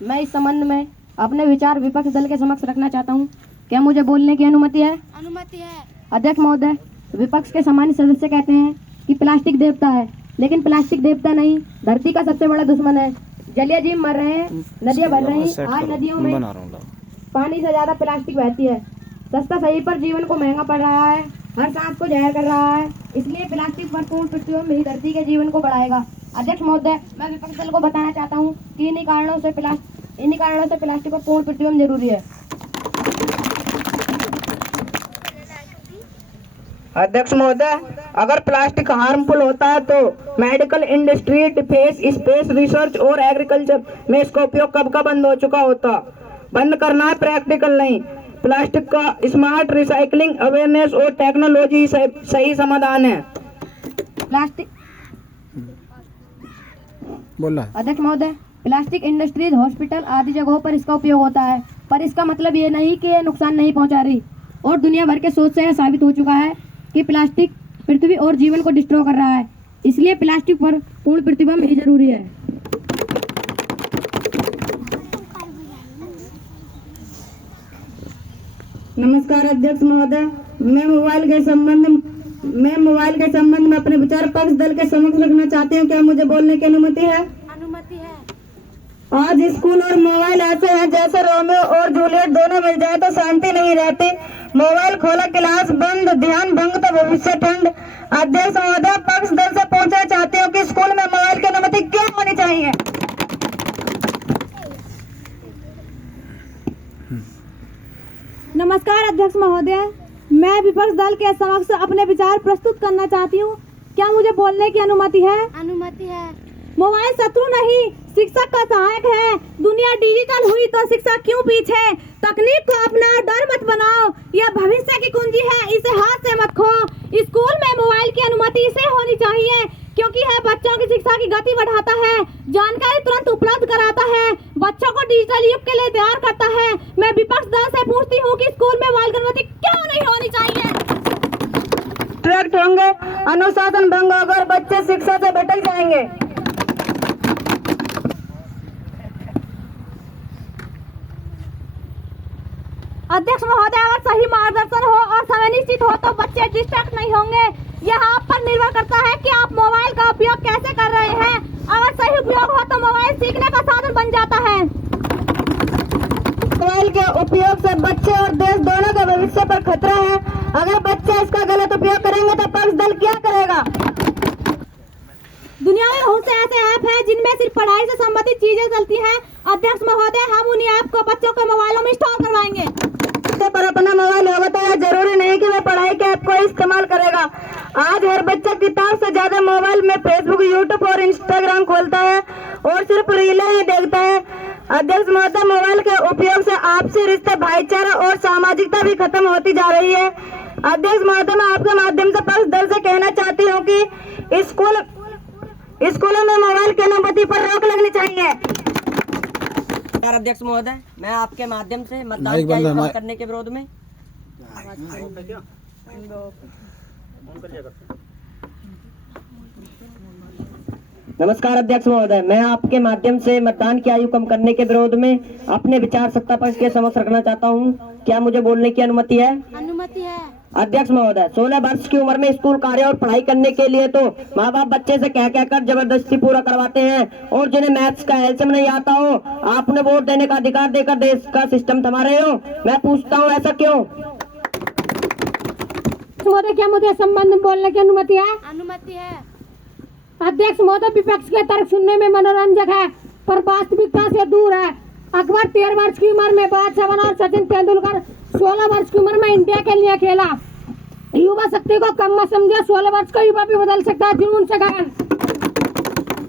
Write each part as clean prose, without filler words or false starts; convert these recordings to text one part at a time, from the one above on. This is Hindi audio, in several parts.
मैं इस संबंध में अपने विचार विपक्ष दल के समक्ष रखना चाहता हूँ। क्या मुझे बोलने की अनुमति है? अनुमति है। अध्यक्ष महोदय, विपक्ष के सामान्य सदस्य कहते हैं कि प्लास्टिक देवता है, लेकिन प्लास्टिक देवता नहीं, धरती का सबसे बड़ा दुश्मन है। जलीय जीव मर रहे हैं, नदियाँ भर रही हैं। आज नदियों में पानी से ज्यादा प्लास्टिक बहती है। सस्ता सही पर जीवन को महंगा पड़ रहा है, हर सांस को जहर कर रहा है। इसलिए प्लास्टिक पर पूर्ण पृथ्वी में ही धरती के जीवन को बढ़ाएगा। अध्यक्ष महोदय, मैं विपक्ष दल को बताना चाहता हूँ कि इन्हीं कारणों से प्लास्टिक पर पूर्ण पृथ्वी में जरूरी है। अध्यक्ष महोदय, अगर प्लास्टिक हार्मफुल होता है तो medical industry, defence, space research और एग्रीकल्चर में इसका उपयोग कब का बंद हो चुका होता। बंद करना है, प्रैक्टिकल नहीं। प्लास्टिक का स्मार्ट रिसाइकलिंग, अवेयरनेस और टेक्नोलॉजी सही समाधान है। प्लास्टिक बोला अध्यक्ष महोदय, प्लास्टिक इंडस्ट्रीज, हॉस्पिटल आदि जगहों पर इसका उपयोग होता है, पर इसका मतलब ये नहीं कि ये नुकसान नहीं पहुंचा रही। और दुनिया भर के शोध से यह साबित हो चुका है कि प्लास्टिक पृथ्वी और जीवन को डिस्ट्रॉय कर रहा है। इसलिए प्लास्टिक पर पूर्ण प्रतिबंध ही जरूरी है। नमस्कार अध्यक्ष महोदय, मैं मोबाइल के संबंध में अपने विचार पक्ष दल के समक्ष रखना चाहती हूँ। क्या मुझे बोलने की अनुमति है? अनुमति है। आज स्कूल और मोबाइल ऐसे हैं जैसे रोमियो और जूलियट दोनों मिल जाए तो शांति नहीं रहती। मोबाइल खोला क्लास बंद, ध्यान भंग तो भविष्य ठंड। अध्यक्ष महोदय, पक्ष दल से पूछना चाहती हूँ कि स्कूल में मोबाइल की अनुमति क्यों होनी चाहिए? नमस्कार अध्यक्ष महोदय, मैं विपक्ष दल के समक्ष अपने विचार प्रस्तुत करना चाहती हूँ। क्या मुझे बोलने की अनुमति है? अनुमति है। मोबाइल शत्रु नहीं, शिक्षक का सहायक है। दुनिया डिजिटल हुई तो शिक्षा क्यों पीछे? तकनीक को अपना, डर मत बनाओ, यह भविष्य की कुंजी है, इसे हाथ से मत खो। स्कूल में मोबाइल की अनुमति इसे होनी चाहिए क्योंकि यह बच्चों की शिक्षा की गति बढ़ाता है, जानकारी तुरंत उपलब्ध कराता है, बच्चों को डिजिटल युग के लिए तैयार करता है। मैं विपक्ष दल से पूछती हूँ कि स्कूल में मोबाइल की अनुमति क्यों नहीं होनी चाहिए? ट्रैक्ट होंगे, अनुशासन भंग होगा और बच्चे शिक्षा से भटक जाएंगे। अध्यक्ष महोदय, अगर सही मार्गदर्शन हो और समय निश्चित हो तो बच्चे डिस्ट्रैक्ट नहीं होंगे। यह आप पर निर्भर करता है कि आप मोबाइल का उपयोग कैसे कर रहे हैं। अगर सही उपयोग हो तो मोबाइल सीखने का साधन बन जाता है। मोबाइल के उपयोग से बच्चे और देश दोनों के भविष्य पर खतरा है। अगर बच्चे इसका गलत उपयोग करेंगे तो पक्ष दल क्या करेगा? दुनिया में बहुत से ऐसे ऐप हैं जिनमें सिर्फ पढ़ाई से संबंधित चीजें चलती हैं। अध्यक्ष महोदय, हम उन ऐप को बच्चों के मोबाइलों में इंस्टॉल करवाएंगे। पर अपना मोबाइल होगा तो जरूरी नहीं कि वह पढ़ाई के ऐप को इस्तेमाल करेगा। आज हर बच्चा किताब से ज्यादा मोबाइल में फेसबुक, यूट्यूब और इंस्टाग्राम खोलता है और सिर्फ रीलें ही देखता है। अध्यक्ष महोदय, मोबाइल के उपयोग से आपसी रिश्ते, भाईचारा और सामाजिकता भी खत्म होती जा रही है। अध्यक्ष महोदय, मैं आपके माध्यम से पक्ष दल से कहना चाहती हूँ कि स्कूलों में मोबाइल की अनुमति पर रोक लगनी चाहिए। अध्यक्ष महोदय, मैं आपके माध्यम से मतदान की आयु कम करने के विरोध में नमस्कार अध्यक्ष महोदय, मैं आपके माध्यम से मतदान की आयु कम करने के विरोध में अपने विचार सत्ता पक्ष के समक्ष रखना चाहता हूं। क्या मुझे बोलने की अनुमति है? अनुमति है। अध्यक्ष महोदय, 16 वर्ष की उम्र में स्कूल कार्य और पढ़ाई करने के लिए तो माँ बाप बच्चे से कह कर जबरदस्ती पूरा करवाते हैं, और जिन्हें मैथ्स का एल्शियम नहीं आता हो आपने वोट देने का अधिकार देकर देश का सिस्टम थमा रहे हो। मैं पूछता हूँ, ऐसा क्यों? महोदय, क्या मुझे संबंध में बोलने की अनुमति है? अनुमति है। अध्यक्ष महोदय, विपक्ष के तर्क सुनने में मनोरंजक है पर वास्तविकता से दूर है। अकबर 13 वर्ष की उम्र में बादशाह बना और सचिन तेंदुलकर 16 वर्ष की उम्र में इंडिया के लिए खेला। युवा शक्ति को कम मत समझे, 16 वर्ष का युवा भी बदल सकता है जुनून से गगन।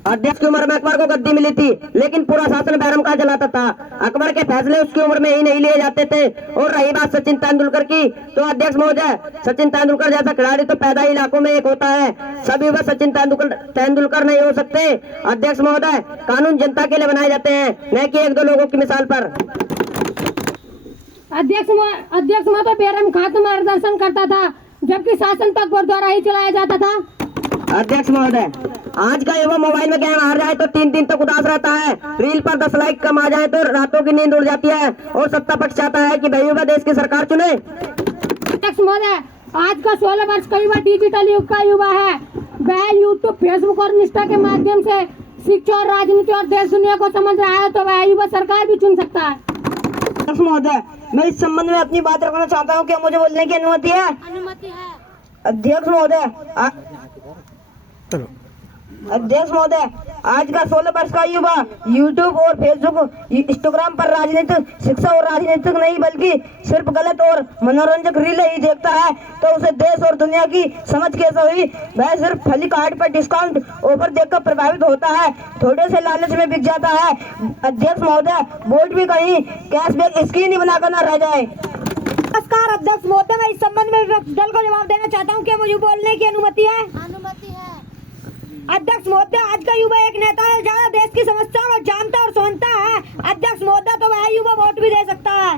अध्यक्ष की उम्र में अकबर को गद्दी मिली थी, लेकिन पूरा शासन बैरम का चलाता था। अकबर के फैसले उसकी उम्र में ही नहीं लिए जाते थे। और रही बात सचिन तेंदुलकर की, तो अध्यक्ष महोदय, सचिन तेंदुलकर जैसा खिलाड़ी तो पैदा इलाकों में एक होता है। सभी वह सचिन तेंदुलकर नहीं हो सकते। अध्यक्ष महोदय, कानून जनता के लिए बनाए जाते हैं, न कि 1-2 लोगों की मिसाल पर। अध्यक्ष महोदय, बैरम खान मार्गदर्शन करता था, जबकि शासन तक गुरुद्वारा ही चलाया जाता था। अध्यक्ष महोदय, आज का युवा मोबाइल में गेम हार जाए तो 3 दिन तक उदास रहता है, रील पर 10 लाइक कम आ जाए तो रातों की नींद उड़ जाती है और सत्ता पक्ष चाहता है कि भाई युवा देश की सरकार चुने। अध्यक्ष महोदय, आज का 16 वर्ष का युवा डिजिटल युग का युवा है। वह यूट्यूब, फेसबुक और इंस्टा के माध्यम से शिक्षा और राजनीति और देश दुनिया को समझ रहा है, तो वह युवा सरकार भी चुन सकता है। अध्यक्ष महोदय, मैं इस संबंध में अपनी बात रखना चाहता हूँ, क्या मुझे बोलने की अनुमति है? अनुमति है। अध्यक्ष महोदय, आज का 16 वर्ष का युवा यूट्यूब और फेसबुक, इंस्टाग्राम पर राजनीतिक शिक्षा और राजनीतिक नहीं बल्कि सिर्फ गलत और मनोरंजक रीलें ही देखता है, तो उसे देश और दुनिया की समझ कैसे हुई? वह सिर्फ फ्लिपकार्ट पर डिस्काउंट ऑफर देखकर प्रभावित होता है, थोड़े से लालच में बिक जाता है। अध्यक्ष महोदय, वोट भी कहीं कैशबैक स्कीम ही बनाकर न रह जाए। नमस्कार अध्यक्ष महोदय, मैं इस संबंध में विपक्ष दल को जवाब देना चाहता हूँ, क्या मुझे बोलने की अनुमति है? अनुमति है। अध्यक्ष महोदय, आज का युवा एक नेता है, ज्यादा देश की समस्याओं को जानता और समझता है। अध्यक्ष महोदय, तो वह युवा वोट भी दे सकता है।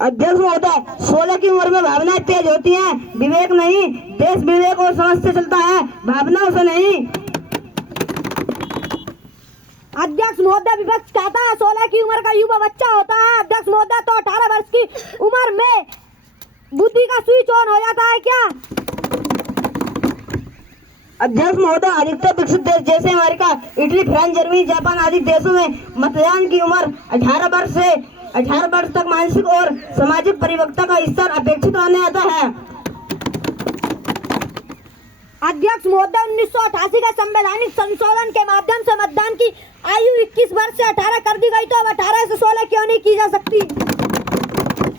अध्यक्ष महोदय, 16 की उम्र में भावनाएं तेज होती हैं, विवेक नहीं। देश विवेक और समझ से चलता है, भावनाओं से नहीं। अध्यक्ष महोदय, विपक्ष कहता है 16 की उम्र का युवा बच्चा होता है। अध्यक्ष महोदय, तो 18 वर्ष की उम्र में बुद्धि का स्विच ऑन हो जाता है क्या? अध्यक्ष महोदय, अधिकतर विकसित देश जैसे America, Italy, France, Germany, Japan आदि देशों में मतदान की उम्र 18 वर्ष से 18 वर्ष तक मानसिक और सामाजिक परिपक्वता का स्तर अपेक्षित माना जाता है। अध्यक्ष महोदय, 1988 के संवैधानिक संशोधन के माध्यम से मतदान की आयु 21 वर्ष से 18 कर दी गई, तो अब 18 से 16 क्यों नहीं की जा सकती?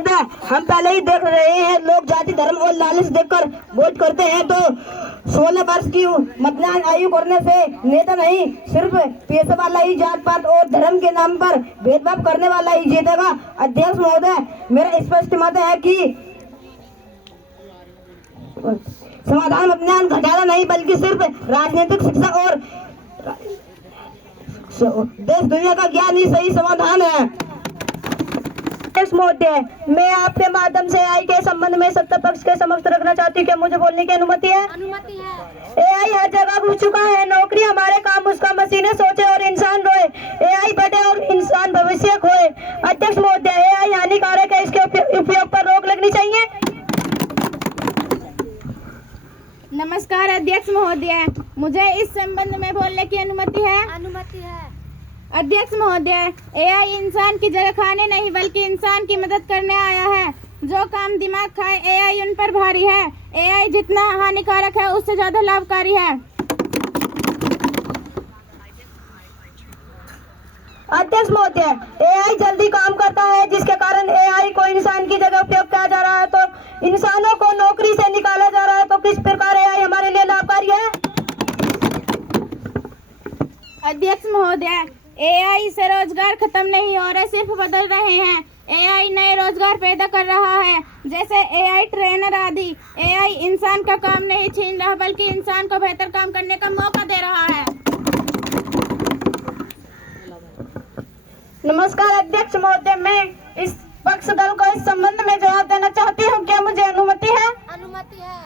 हम पहले ही देख रहे हैं, लोग जाति, धर्म और लालच देखकर वोट करते हैं, तो 16 वर्ष की मतदान आयु करने से नेता नहीं, सिर्फ पैसे वाला ही जात पात और धर्म के नाम पर भेदभाव करने वाला ही जीतेगा। अध्यक्ष महोदय, मेरा स्पष्ट मत है कि समाधान मतदान घटाना नहीं बल्कि सिर्फ राजनीतिक शिक्षा और देश दुनिया का ज्ञान ही सही समाधान है। अध्यक्ष महोदय, मैं आपके माध्यम से AI के संबंध में सत्ता पक्ष के समक्ष रखना चाहती हूँ, क्या मुझे बोलने की अनुमति है? अनुमति है। AI हर जगह घुस चुका है, नौकरी हमारे काम उसका मशीनें सोचे और इंसान रोए, AI बढ़े और इंसान भविष्य खोए। अध्यक्ष महोदय, AI हानिकारक है, इसके उपयोग पर रोक लगनी चाहिए। नमस्कार अध्यक्ष महोदय, मुझे इस संबंध में बोलने की अनुमति है? अनुमति है। अध्यक्ष महोदय, AI इंसान की जगह खाने नहीं बल्कि इंसान की मदद करने आया है। जो काम दिमाग खाए AI उन पर भारी है। AI जितना हानिकारक है उससे ज्यादा लाभकारी है। अध्यक्ष महोदय, AI जल्दी काम करता है, जिसके कारण AI को इंसान की जगह उपयोग किया जा रहा है, तो इंसानों को नौकरी से निकाला जा रहा है, तो किस प्रकार AI हमारे लिए लाभकारी है? अध्यक्ष महोदय, AI से रोजगार खत्म नहीं हो रहे, सिर्फ बदल रहे हैं। AI नए रोजगार पैदा कर रहा है, जैसे AI ट्रेनर आदि। AI इंसान का काम नहीं छीन रहा बल्कि इंसान को बेहतर काम करने का मौका दे रहा है। नमस्कार अध्यक्ष महोदय, मैं इस पक्ष दल को इस संबंध में जवाब देना चाहती हूँ, क्या मुझे अनुमति है? अनुमति है।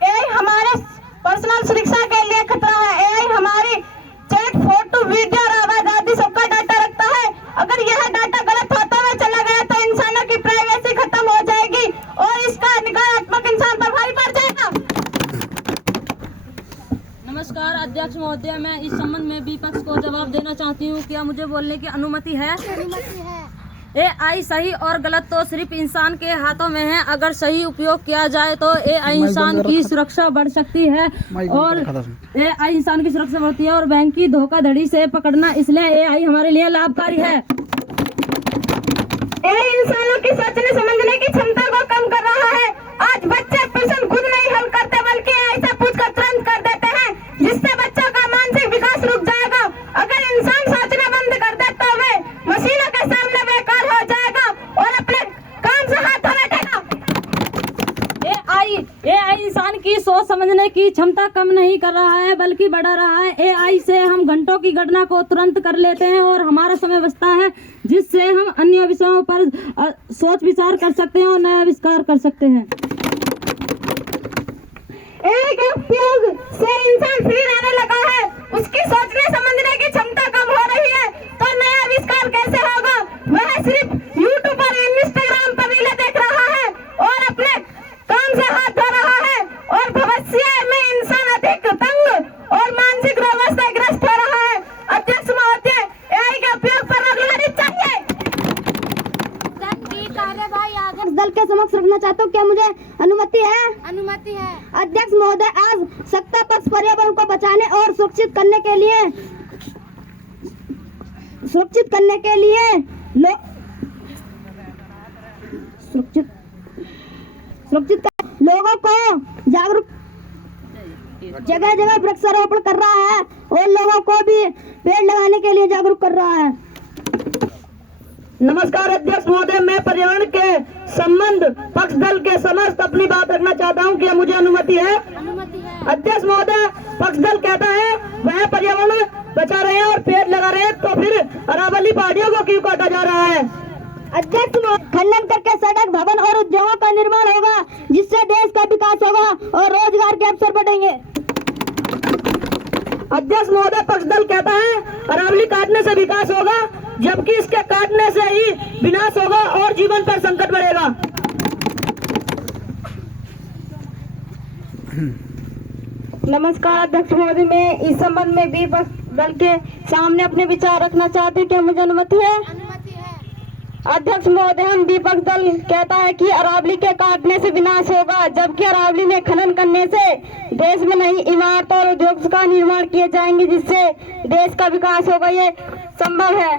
AI हमारे पर्सनल सुरक्षा के लिए खतरा है। AI हमारी चैट, फोटो, वीडियो और आवाज आदि सबका डाटा रखता है। अगर यह डाटा गलत हाथों में चला गया तो इंसानों की प्राइवेसी खत्म हो जाएगी और इसका नकारात्मक इंसान पर भारी पड़ जाएगा। नमस्कार अध्यक्ष महोदय, मैं इस संबंध में विपक्ष को जवाब देना चाहती हूँ, क्या मुझे बोलने की अनुमति है? अनुमति है। AI सही और गलत तो सिर्फ इंसान के हाथों में है। अगर सही उपयोग किया जाए तो AI इंसान की सुरक्षा बढ़ सकती है और AI इंसान की सुरक्षा बढ़ती है और बैंक की धोखाधड़ी से पकड़ना, इसलिए AI हमारे लिए लाभकारी है। AI इंसानों की सोचने समझने की क्षमता को कम कर रहा है। आज बच्चे प्रश्न खुद नहीं हल करते बल्कि ऐसा पूछकर तुरंत कर देते हैं, जिससे बच्चों का मानसिक विकास रुक जाएगा। अगर इंसान सोचना बंद कर दे तो वे मशीनों के सामने बेकार हो जाएगा और अपने काम से हाथ धो बैठेगा। AI इंसान की सोच समझने की क्षमता कम नहीं कर रहा है बल्कि बढ़ा रहा है। AI से हम घंटों की गणना को तुरंत कर लेते हैं और हमारा समय बचता है, जिससे हम अन्य विषयों पर सोच विचार कर सकते हैं और नया आविष्कार कर सकते हैं। AI के उपयोग से इंसान फ्री रहने लगा है, उसकी सोचने समझने की क्षमता कम हो रही है, तो नया आविष्कार कैसे होगा? वह सिर्फ YouTube और Instagram पर रीलें देख रहा है और अपने काम से हाथ धो रहा है, और भविष्य में इंसान अधिक तंग और मानसिक रोगों से ग्रस्त हो रहा है। अध्यक्ष महोदय, AI के उपयोग पर रोक लगानी चाहिए। सदन की कार्यवाही आगे दल के समक्ष रखना चाहता हूँ, क्या मुझे अनुमति है? अनुमति है। अध्यक्ष महोदय, आज सत्ता पक्ष पर्यावरण को बचाने और सुरक्षित करने के लिए लोगों को जागरूक जगह जगह वृक्षारोपण कर रहा है और लोगों को भी पेड़ लगाने के लिए जागरूक कर रहा है। नमस्कार अध्यक्ष महोदय, मैं पर्यावरण के संबंध पक्ष दल के समस्त अपनी बात रखना चाहता हूं, क्या मुझे अनुमति है? अनुमति है। अध्यक्ष महोदय, पक्ष दल कहता है वह पर्यावरण बचा रहे हैं और पेड़ लगा रहे हैं, तो फिर अरावली पहाड़ियों को क्यों काटा जा रहा है? अध्यक्ष खनन करके सड़क, भवन और उद्योगों का निर्माण होगा, जिससे देश का विकास होगा और रोजगार के अवसर बढ़ेंगे। अध्यक्ष महोदय, पक्ष दल कहता है अरावली काटने से विकास होगा, जबकि इसके काटने से ही विनाश होगा और जीवन पर संकट बढ़ेगा। नमस्कार अध्यक्ष महोदय, मैं इस संबंध में भी दल के सामने अपने विचार रखना चाहते हैं, क्या मुझे अनुमति है? अनुमति है। अध्यक्ष महोदय, हम विपक्ष दल कहता है कि अरावली के काटने से विनाश होगा, जबकि अरावली में खनन करने से देश में नई इमारत और उद्योग का निर्माण किए जाएंगे, जिससे देश का विकास होगा, ये संभव है।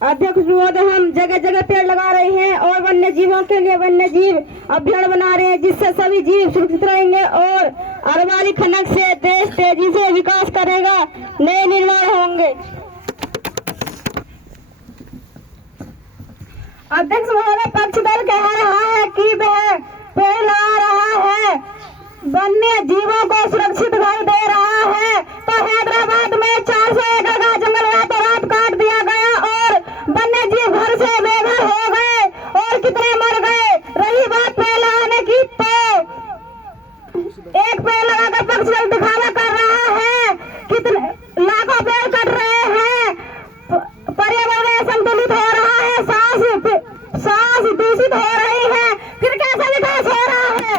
अध्यक्ष महोदय, हम जगह जगह पेड़ लगा रहे हैं और वन्य जीवों के लिए वन्य जीव अभ्यारण्य बना रहे हैं, जिससे सभी जीव सुरक्षित रहेंगे और अरावली खनन से देश तेजी से विकास करेगा, नए निर्माण होंगे। अध्यक्ष महोदय, पक्ष दल कह रहा है कि वह पेड़ लगा रहा है, वन्य जीवों को सुरक्षित घर दे रहा है, तो हैदराबाद में 400 एकड़ का जंगल रातों रात काट दिया गया और वन्य जीव घर से बेघर हो गए और कितने मर गए। रही बात पेड़ लगाने की, तो एक पेड़ लगाकर पक्ष दल दिखावा कर रहा है, कितने लाखों पेड़ कट रहे हैं, पर्यावरण संतुलित हो रहा है, सांस दूषित हो रही है, फिर कैसा विकास हो रहा है?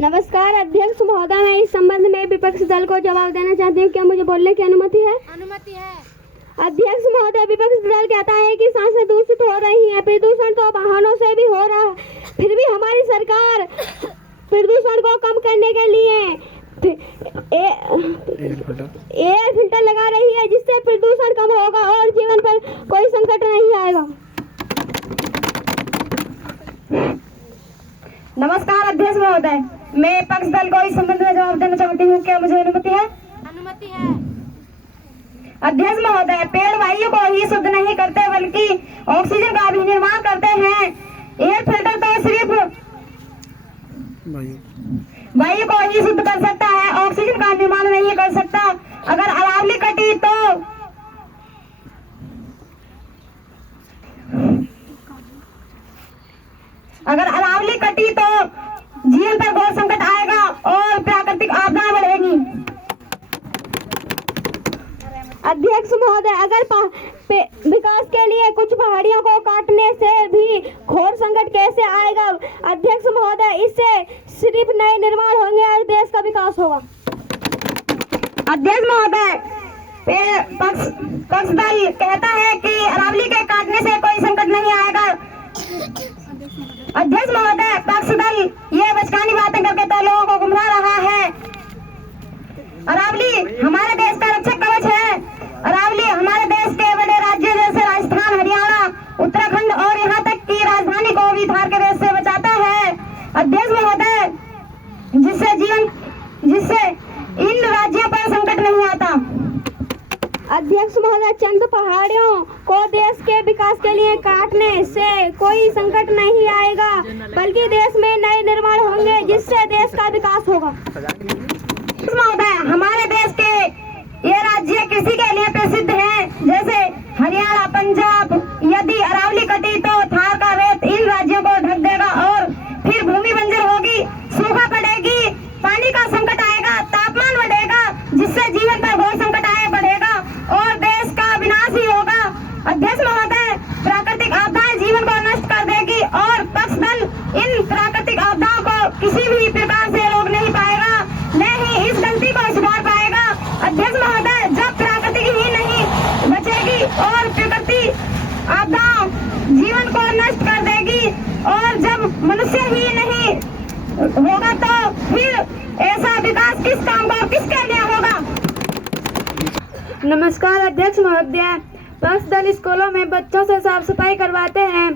नमस्कार अध्यक्ष महोदय, मैं इस संबंध में विपक्ष दल को जवाब देना चाहती हूँ, क्या मुझे बोलने की अनुमति है? अनुमति है। अध्यक्ष महोदय, विपक्ष दल कहता है कि सांसें दूषित हो रही हैं, प्रदूषण तो वाहनों से भी हो रहा है, फिर भी हमारी सरकार प्रदूषण को कम करने के लिए एयर फिल्टर लगा रही है, जिससे प्रदूषण कम होगा और जीवन पर कोई संकट नहीं आएगा। नमस्कार अध्यक्ष महोदय, मैं पक्ष दल को इस संबंध में जवाब देना चाहती हूँ, क्या मुझे अनुमति है? अनुमति है। अध्यक्ष महोदय, पेड़ वायु को ही शुद्ध नहीं करते बल्कि ऑक्सीजन का भी निर्माण करते हैं। एयर फिल्टर तो सिर्फ वायु को ही शुद्ध कर सकता है, ऑक्सीजन का निर्माण नहीं कर सकता। अगर अरावली कटी तो जीवन पर घोर संकट आएगा और प्राकृतिक आपदाएं बढ़ेगी। अध्यक्ष महोदय, अगर विकास के लिए कुछ पहाड़ियों को काटने से भी घोर संकट कैसे आएगा? अध्यक्ष महोदय, इससे सिर्फ नए निर्माण होंगे और देश का विकास होगा। अध्यक्ष महोदय, पक्ष दल कहता है कि अरावली के काटने से कोई संकट नहीं आएगा। अध्यक्ष महोदय, पक्ष दल ये बचकानी बातें करके तो लोगों को गुमराह रहा है। अरावली हमारे देश का रक्षक कवच है। अरावली हमारे देश के बड़े राज्य जैसे राजस्थान, हरियाणा, उत्तराखंड और यहाँ तक की राजधानी को भी धार के देश से बचाता है। अध्यक्ष महोदय, जिससे इन राज्यों पर संकट नहीं आता। अध्यक्ष महोदय, चंद पहाड़ियों को देश के विकास के लिए काटने से कोई संकट नहीं आएगा, बल्कि देश में नए निर्माण होंगे जिससे देश का विकास होगा। महोदय, हमारे देश के ये राज्य कृषि के लिए प्रसिद्ध हैं, जैसे हरियाणा, पंजाब। यदि अरावली कटी तो थार का रेत इन राज्यों को ढक देगा और फिर भूमि बंजर होगी, सूखा पड़ेगी, पानी का संकट आएगा, तापमान बढ़ेगा, जिससे जीवन पर घोर संकट बढ़ेगा और देश का विनाश ही होगा। अध्यक्ष महोदय, प्राकृतिक आपदाएं जीवन को नष्ट कर देगी और पक्ष दल इन प्राकृतिक आपदाओं को किसी भी प्रकार से रोक नहीं पाएगा, न ही इस गलती को सुधार पाएगा। अध्यक्ष महोदय, जब प्राकृतिक ही नहीं बचेगी और प्रकृति आपदाओं जीवन को नष्ट कर देगी और जब मनुष्य ही नहीं होगा तो फिर ऐसा विकास किस काम का और किसके लिए होगा। नमस्कार अध्यक्ष महोदय, पक्ष दल स्कूलों में बच्चों से साफ सफाई करवाते हैं।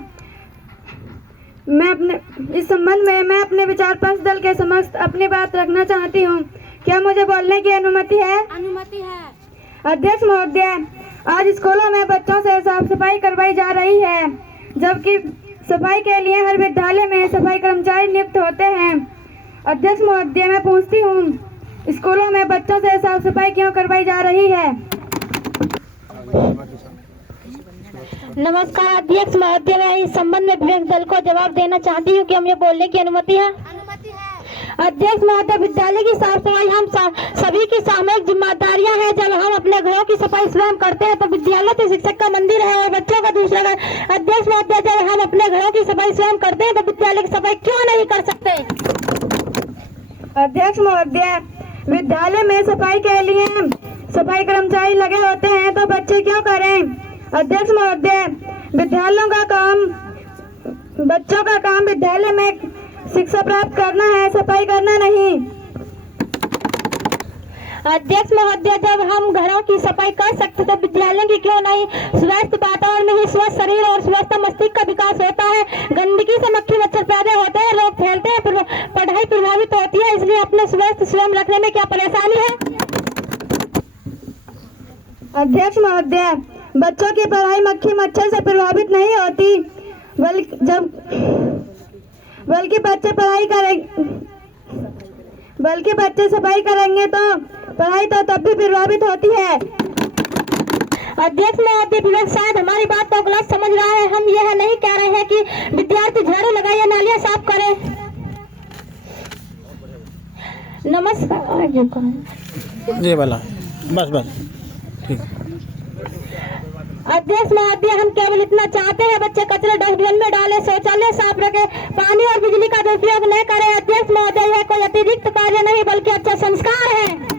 इस संबंध में मैं अपने विचार पक्ष दल के समक्ष अपनी बात रखना चाहती हूँ। क्या मुझे बोलने की अनुमति है? अनुमति है। अध्यक्ष महोदय, आज स्कूलों में बच्चों से साफ सफाई करवाई जा रही है, जबकि सफाई के लिए हर विद्यालय में सफाई कर्मचारी नियुक्त होते हैं। अध्यक्ष महोदय, मैं पूछती हूँ, स्कूलों में बच्चों से साफ सफाई क्यों करवाई जा रही है? नमस्कार अध्यक्ष महोदय, मैं इस संबंध में विपक्ष दल को जवाब देना चाहती हूँ कि मुझे बोलने की अनुमति है? अनुमति है। अध्यक्ष महोदय, विद्यालय की साफ सफाई हम सभी की सामूहिक जिम्मेदारियां हैं। जब हम अपने घरों की सफाई स्वयं करते हैं तो विद्यालय तो शिक्षक का मंदिर है और बच्चों का दूसरा घर। अध्यक्ष महोदय, जब हम अपने घरों की सफाई स्वयं करते हैं तो विद्यालय की सफाई क्यों नहीं कर सकते? अध्यक्ष महोदय, विद्यालय में सफाई के लिए सफाई कर्मचारी लगे होते हैं तो बच्चे क्यों करें? अध्यक्ष महोदय, विद्यालयों का काम, बच्चों का काम विद्यालय में शिक्षा प्राप्त करना है, सफाई करना नहीं। अध्यक्ष महोदय, जब हम घरों की सफाई कर सकते तो विद्यालय की क्यों नहीं? स्वस्थ वातावरण में ही स्वस्थ शरीर और स्वस्थ मस्तिष्क का विकास होता है। गंदगी से मक्खी मच्छर पैदा होते हैं, रोग फैलते हैं, पढ़ाई प्रभावित होती है। इसलिए अपने स्वस्थ स्वयं रखने में क्या परेशानी है? अध्यक्ष महोदय, बच्चों की पढ़ाई मक्खी मच्छर से प्रभावित नहीं होती, बल्कि बच्चे सफाई करेंगे तो पढ़ाई तो तब भी प्रभावित होती है। अध्यक्ष महोदय, विवेक शायद हमारी बात को गलत समझ रहा है। हम यह नहीं कह रहे हैं कि विद्यार्थी झाड़ू लगाए या नालियां साफ करें। नमस्कार, ये वाला बस ठीक। अध्यक्ष महोदय, हम केवल इतना चाहते हैं बच्चे कचरा डस्टबिन में डालें, शौचालय साफ रखें, पानी और बिजली का दुरुपयोग न करें। अध्यक्ष महोदय, यह कोई अतिरिक्त कार्य नहीं बल्कि अच्छा संस्कार है।